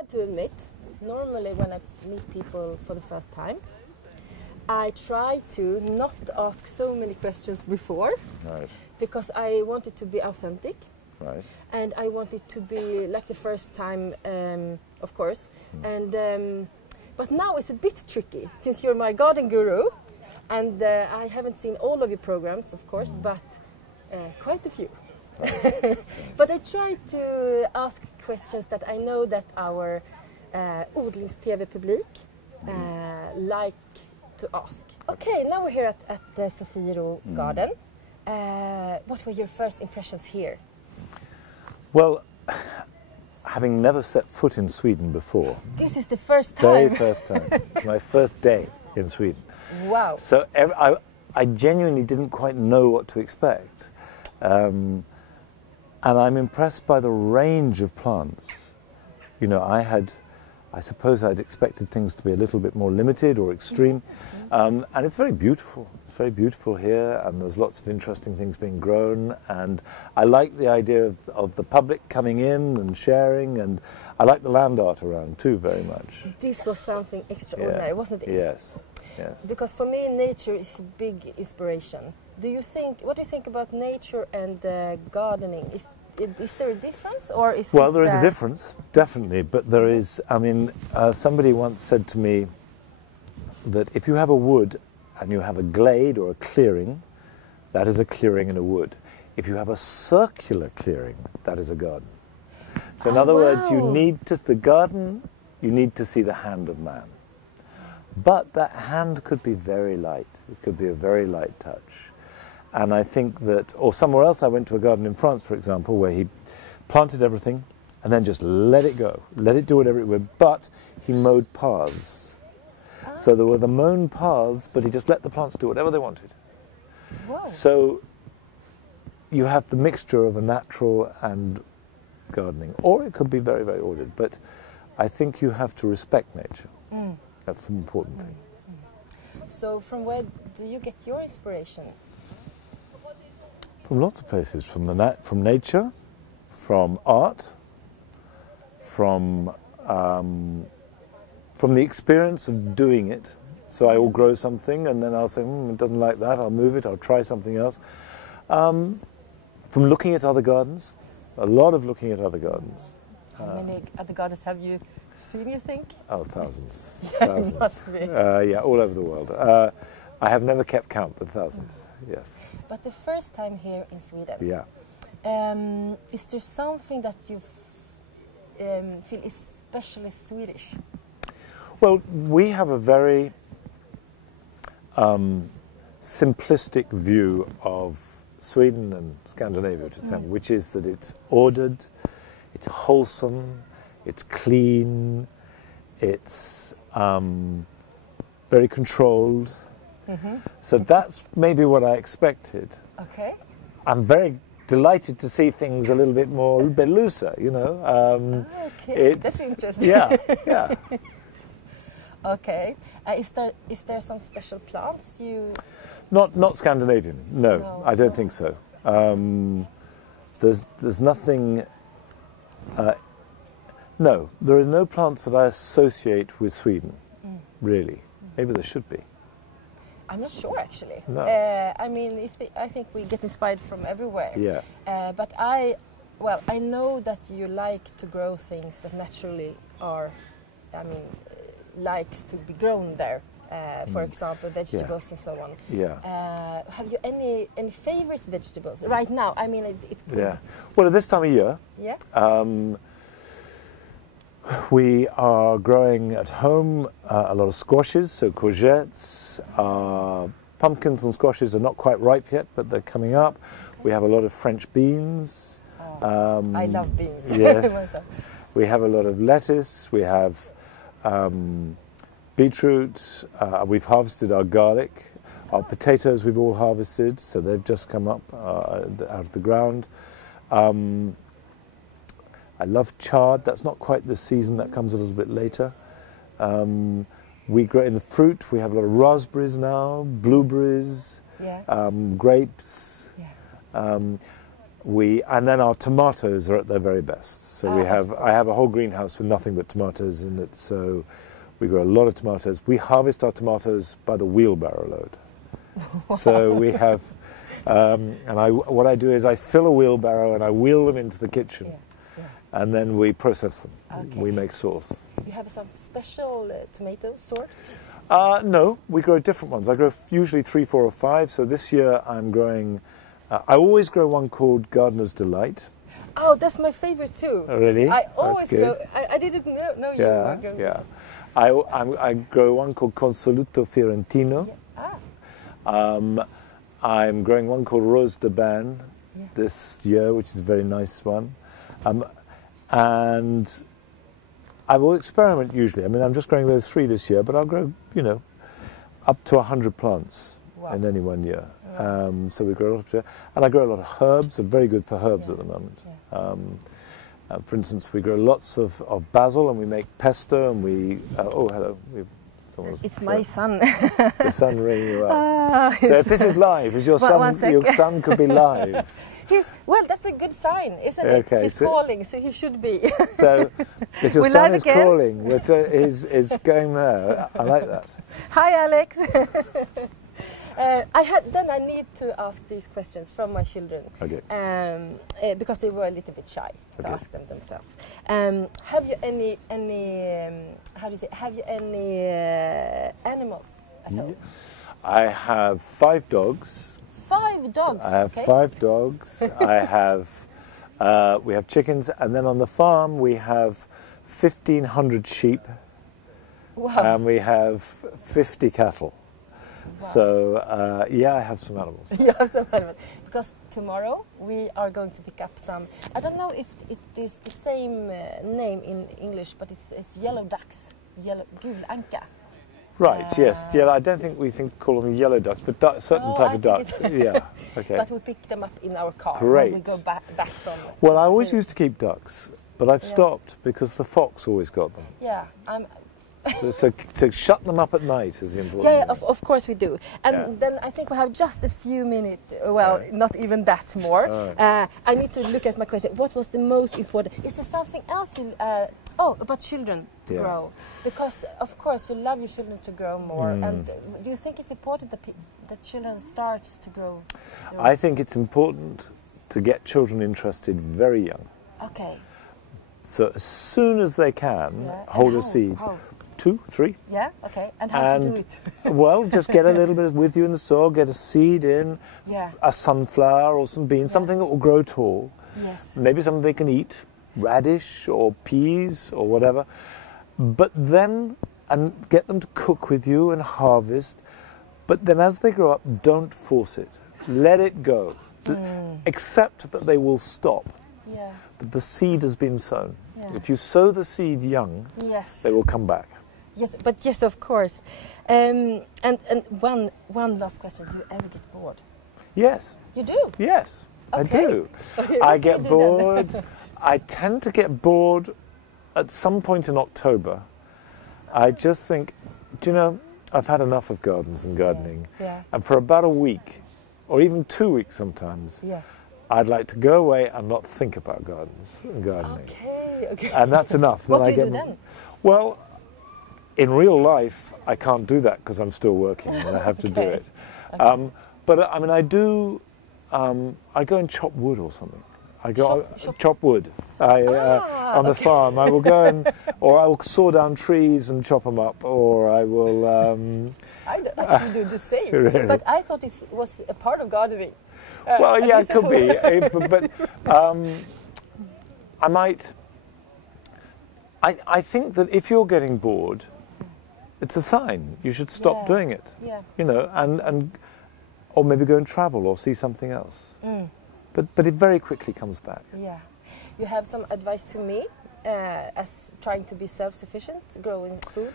had to admit, normally when I meet people for the first time, I try to not ask so many questions before, Right. because I want it to be authentic. Right. And I want it to be like the first time, of course. And but now it's a bit tricky, since you're my garden guru, and I haven't seen all of your programs, of course, but quite a few. But I try to ask questions that I know that our OdlingsTV public like to ask. Okay, now we're here at the Sofiero garden. What were your first impressions here? Well, having never set foot in Sweden before. This is the first time. Very first time. My first day in Sweden. Wow. So I genuinely didn't quite know what to expect. And I'm impressed by the range of plants. You know, I suppose I'd expected things to be a little bit more limited or extreme. And it's very beautiful. It's very beautiful here, and there's lots of interesting things being grown. And I like the idea of the public coming in and sharing, and I like the land art around too very much. This was something extraordinary, wasn't it? Yes, yes. Because for me, nature is a big inspiration. What do you think about nature and gardening? Is there a difference, or is Well, there is a difference, definitely, but there is. I mean, somebody once said to me that if you have a wood and you have a glade or a clearing, that is a clearing in a wood. If you have a circular clearing, that is a garden. So in other words, you need the garden, you need to see the hand of man. But that hand could be very light. It could be a very light touch. And I think that, or somewhere else, I went to a garden in France, for example, where he planted everything and then just let it go, let it do whatever it would, but he mowed paths. So there were the mown paths, but he just let the plants do whatever they wanted. Whoa. So you have the mixture of a natural and gardening, or it could be very, very ordered. But I think you have to respect nature. That's the important thing. So from where do you get your inspiration? From lots of places, from nature, from art, from the experience of doing it. So I will grow something and then I'll say, it doesn't like that, I'll move it, I'll try something else. From looking at other gardens, a lot of looking at other gardens. How many other gardens have you seen, you think? Oh, thousands. Yeah, thousands. it must be. Yeah, all over the world. I have never kept count, but thousands, yes. But the first time here in Sweden, is there something that you feel especially Swedish? Well, we have a very simplistic view of Sweden and Scandinavia, to example, which is that it's ordered, it's wholesome, it's clean, it's very controlled. So that's maybe what I expected. Okay. I'm very delighted to see things a little bit looser, you know. Okay, that's interesting. Yeah, yeah. Okay. Is there some special plants you? Not Scandinavian. No, I don't think so. There's nothing. No, there is no plants that I associate with Sweden. Really, maybe there should be. I'm not sure actually. No. I mean, I think we get inspired from everywhere. Yeah. But I know that you like to grow things that naturally are, likes to be grown there. For example, vegetables and so on. Yeah. Have you any favorite vegetables right now? I mean, it could. Yeah. Well, at this time of year. Yeah. We are growing at home a lot of squashes, so courgettes. Pumpkins and squashes are not quite ripe yet, but they're coming up. Okay. We have a lot of French beans. I love beans. Yes. We have a lot of lettuce. We have beetroot. We've harvested our garlic. Our potatoes we've all harvested, so they've just come up out of the ground. I love chard. That's not quite this season. That comes a little bit later. We grow in the fruit. We have a lot of raspberries now, blueberries, grapes. Yeah. And then our tomatoes are at their very best. So I have a whole greenhouse with nothing but tomatoes in it. So we grow a lot of tomatoes. We harvest our tomatoes by the wheelbarrow load. Wow. So we have, what I do is I fill a wheelbarrow and I wheel them into the kitchen, and then we process them. Okay. We make sauce. You have some special tomato sort? No, we grow different ones. I grow usually 3, 4, or 5. So this year I'm growing. I always grow one called Gardener's Delight. Oh, that's my favorite too. Oh, really? I always grow. I didn't know you were growing. Yeah. I grow one called Consoluto Fiorentino. Yeah. I'm growing one called Rose de Ban this year, which is a very nice one. And I will experiment usually. I mean, I'm just growing those 3 this year, but I'll grow, up to 100 plants in any one year. Yeah. So we grow a lot of, and I grow a lot of herbs. They're very good for herbs at the moment. Yeah. For instance, we grow lots of basil, and we make pesto, and we. Oh, hello. It's my son. The son ringing you up. So if this is live, is your son could be live. Well, that's a good sign, isn't it? Okay, he's calling, so he should be. So if your son is calling, is going there. I like that. Hi, Alex. I need to ask these questions from my children. Okay. Because they were a little bit shy to ask them themselves. Have you any how do you say? Have you any animals at home? I have 5 dogs. 5 dogs. I have 5 dogs. I have. We have chickens, and then on the farm we have 1,500 sheep. Wow. And we have 50 cattle. Wow. So, I have some animals. You have some animals. Because tomorrow we are going to pick up some, I don't know if it is the same name in English, but it's yellow ducks, gulanka. Right, yes. Yeah, I don't think we call them yellow ducks, but certain type of ducks. Yeah, okay. But we pick them up in our car. Great. When we go back from. Well, I always used to keep ducks, but I've stopped because the fox always got them. Yeah, so to shut them up at night is important. Yeah, of course we do. And then I think we have just a few minutes, not even that more. I need to look at my question. What was the most important? Is there something else about children to grow? Because, of course, you love your children to grow more. And do you think it's important that children start to grow? I think it's important to get children interested very young. Okay. So as soon as they can, hold a seed. How? 2, 3. Yeah, okay. And how to do it? Well, just get a little bit with you in the soil, get a seed in, a sunflower or some beans, something that will grow tall. Yes. Maybe something they can eat, radish or peas or whatever. But then, and get them to cook with you and harvest. But then as they grow up, don't force it. Let it go. Accept that they will stop. Yeah. But the seed has been sown. Yeah. If you sow the seed young, they will come back. Yes, of course. And one last question: do you ever get bored? Yes. You do? Yes, okay. I do. I get bored. I tend to get bored at some point in October. I just think, I've had enough of gardens and gardening. Yeah. And for about a week, or even 2 weeks sometimes, I'd like to go away and not think about gardens and gardening. Okay. And that's enough. What do you do then? Well, in real life, I can't do that because I'm still working and I have to do it. Okay. But I mean, I do. I go and chop wood or something. I go chop wood on the farm. I will go or I will saw down trees and chop them up, or I will. I actually do the same, really? But I thought it was a part of gardening. Well, it could be, but I might. I think that if you're getting bored, it's a sign. You should stop doing it. Yeah. And or maybe go and travel or see something else. But it very quickly comes back. Yeah. You have some advice to me as trying to be self-sufficient, growing food?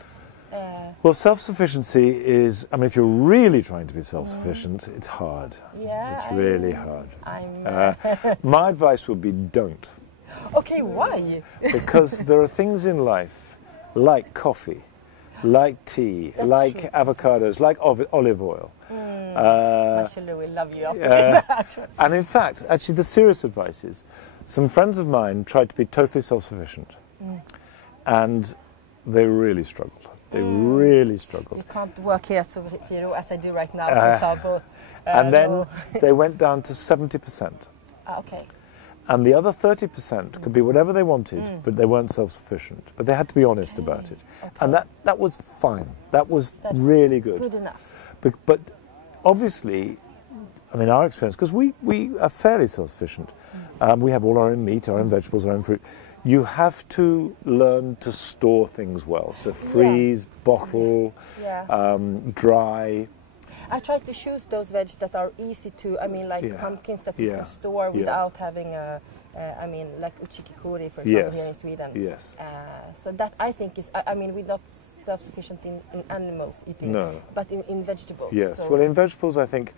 Well, self-sufficiency is, if you're really trying to be self-sufficient, it's hard. Yeah. It's really hard. My advice would be don't. Okay, why? Because there are things in life, like coffee, like tea, like avocados, like olive oil, Actually, we love you after this. And in fact, actually, the serious advice is, some friends of mine tried to be totally self-sufficient, and they really struggled. They really struggled. You can't work here, so as I do right now, for example. And then they went down to 70%. Okay. And the other 30% could be whatever they wanted, but they weren't self-sufficient. But they had to be honest about it. Okay. And that was fine. That's really good. Good enough. But obviously, I mean, our experience, because we are fairly self-sufficient. We have all our own meat, our own vegetables, our own fruit. You have to learn to store things well. So freeze, bottle, dry. I try to choose those veg that are easy to, I mean, like pumpkins that you can store without having a, I mean, like uchikikuri, for example, here in Sweden. Yes. So that I think is, I mean, we're not self-sufficient in animals eating, but in vegetables. Yes. So well, in vegetables, I think,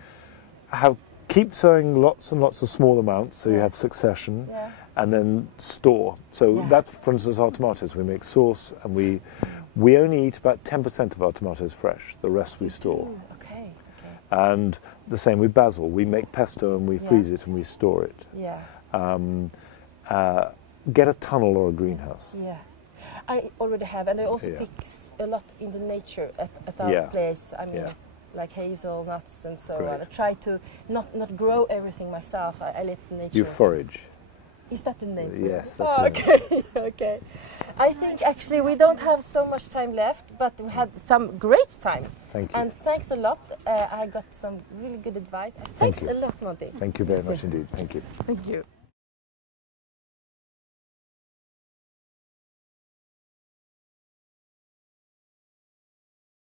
keep sowing lots and lots of small amounts, so you have succession, and then store. So that's, for instance, our tomatoes. We make sauce, and we only eat about 10% of our tomatoes fresh. The rest we store. Okay. And the same with basil. We make pesto and we freeze it and we store it. Yeah. Get a tunnel or a greenhouse. Yeah. I already have, and I also pick a lot in the nature at our place. I mean, like hazelnuts and so on. I try to not grow everything myself. I let nature. You forage. Is that the name? Yes, that's okay. Okay. I think actually we don't have so much time left, but we had some great time. Thank you. And thanks a lot. I got some really good advice. Thanks a lot, Monty. Thank you very much indeed. Thank you. Thank you.